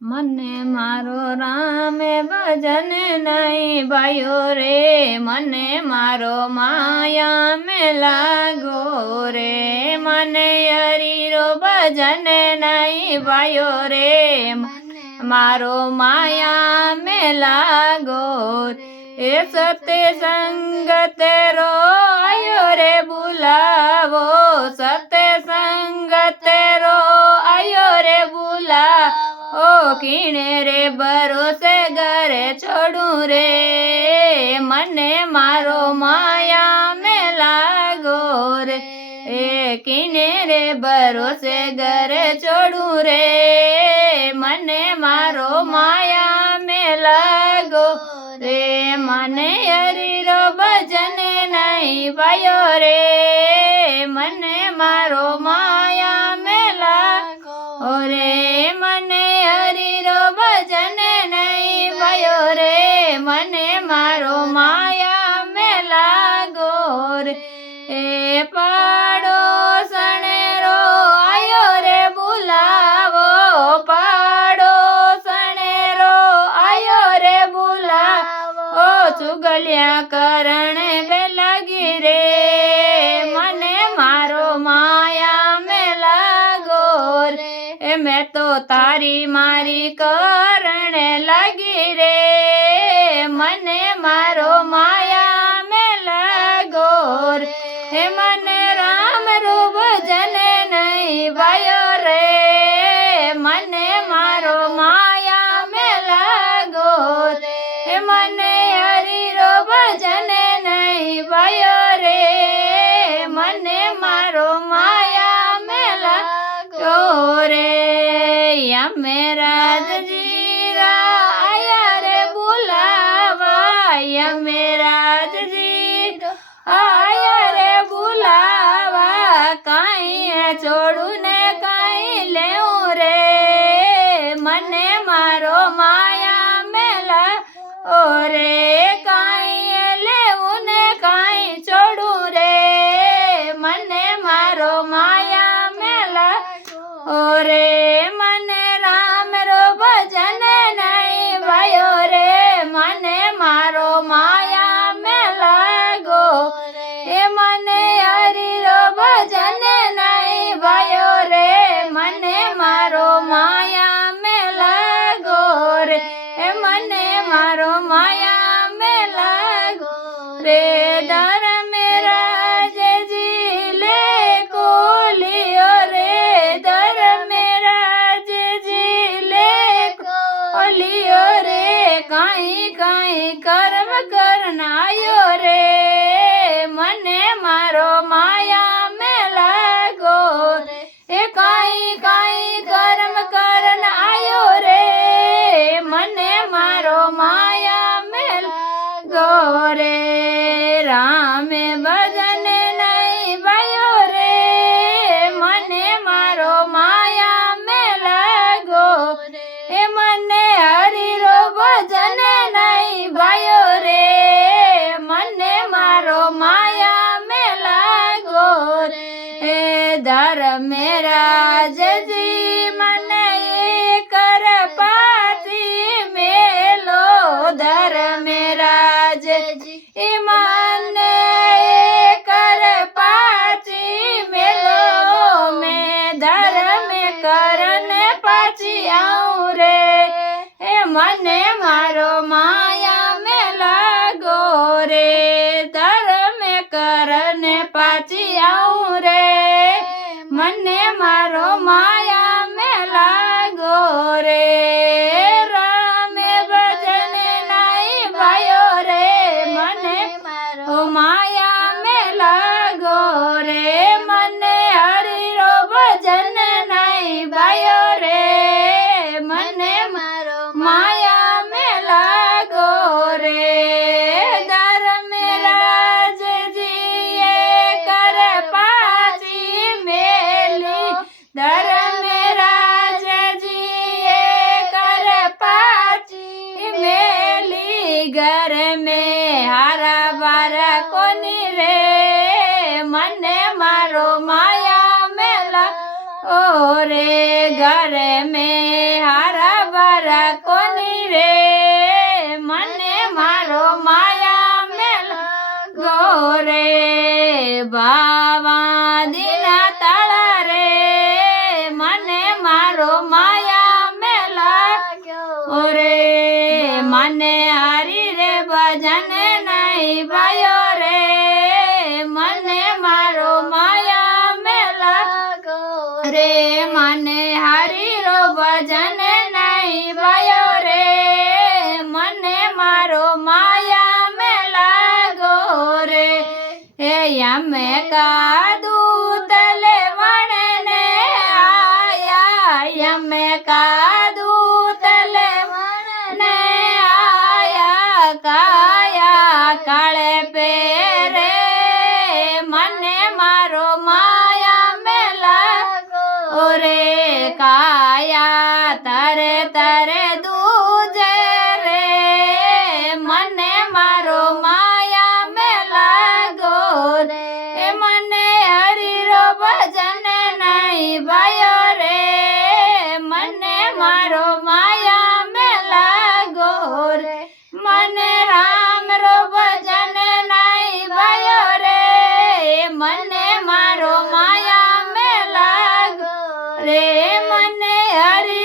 મને મારો રામે ભજન નહીં ભાઈઓ રે, મને મારો માયા મેં લાગો રે, મને હરીરો ભજન નહીં ભાઈઓ રે, મારો માયા મેં લાગો એ સત્સંગ તેરો આયો રે બુલાવો, સત્સંગ તેરો આયો રે બુલાવો, કીણે રે ભરોસે ઘરે છોડું રે, મને મારો માયા મેં લાગો રે, કીણે રે ભરોસે ઘરે છોડું રે, મને મારો માયા મેં લાગો રે, મને હરીરો ભજન નહીં ભાઈઓ રે, મને મારો માયા મેં લાગો રે, મને હરીરો ભજન નહીં ભાઈઓ રે, મને મારો માયા મેં લાગો રે, એ પાડોસણેરો આયો રે બુલાવો, પાડોસણેરો આયો રે બુલાવો, ચુગલિયા કરણે બે લાગી રે, મને મારો માયા મેં લાગો રે, મેં તો તારી મારી કરણે લાગી રે, મને મારો માયા મેં લાગો રે, મને રામ રૂપ ભજન નહીં ભાઈઓ રે, મને મારો માયા મેં લાગો રે, મને હરીરો ભજન નહીં ભાઈઓ રે, મને મારો માયા મેં લાગો રે, અમે રાજજી આયા રે બુલાવા, અમે રાજજી આયા રે બુલાવા, કાંઈ છોડું ને કાંઈ લેવું રે, મને મારો માયા મેં લાગો રે, કાંઈ લેવું ને કાંઈ છોડું રે, મને મારો માયા મેં લાગો રે, મને રામ રો ભજન નહીં ભાઈઓ રે, મને મારો માયા મેં લાગો રે, મને હરીરો ભજન નહીં ભાઈઓ રે, મને મારો માયા મેં લાગો રે, મને મારો માયા મેં લાગો રે, ધર્મે રાજજી લે કોલિયો રે, ધર્મે રાજજી લે કોલિયો રે, કાંઈ કાંઈ કર્મ કરનાયો રે, મને મારો માયા મેં લાગો રે, કાંઈ કાંઈ કર્મ કરનાયો રે, મને મારો માયા મેં લાગો રે, રામે ભજન નહીં ભાઈઓ રે, મને મારો માયા મેં લાગો રે, મને હરીરો ભજન નહીં ભાઈઓ રે, મને મારો માયા મેં લાગો રે, ધર્મે રાજજી મને કર પાછી મેલો, ધર્મે રાજજી મને કર પાછી મેલો, મેં ધર્મ કરને પાછી આવું રે, મને મારો માયા મેં લાગો રે, ધર્મ કરને પાછી આવું રે, મને મારો માયા મેં લાગો રે, રામે ભજન નહીં ભાઈઓ રે, મને મારો માયા મેં લાગો રે, મને હરીરો ભજન નહીં ભાઈઓ રે, મને મારો માયા મેં લાગો રે, ધર્મે રાજજીએ કર પાછી મેલી, ધર્મે રાજજીએ કર પાછી મેલી, ઘર મેં હારા બારા કોની રે, મને મારો માયા મેં લાગો રે, ઘર મેં હારા બારા તારે દૂજે રે મને મારો માયા મેં લાગો રે મને હરિરો ભજન નહીં ભાયો રે મને મારો માયા મેં લાગો રે મને રામ રો ભજન નહીં ભાયો રે મને મારો માયા મેં લાગો રે મને હરિ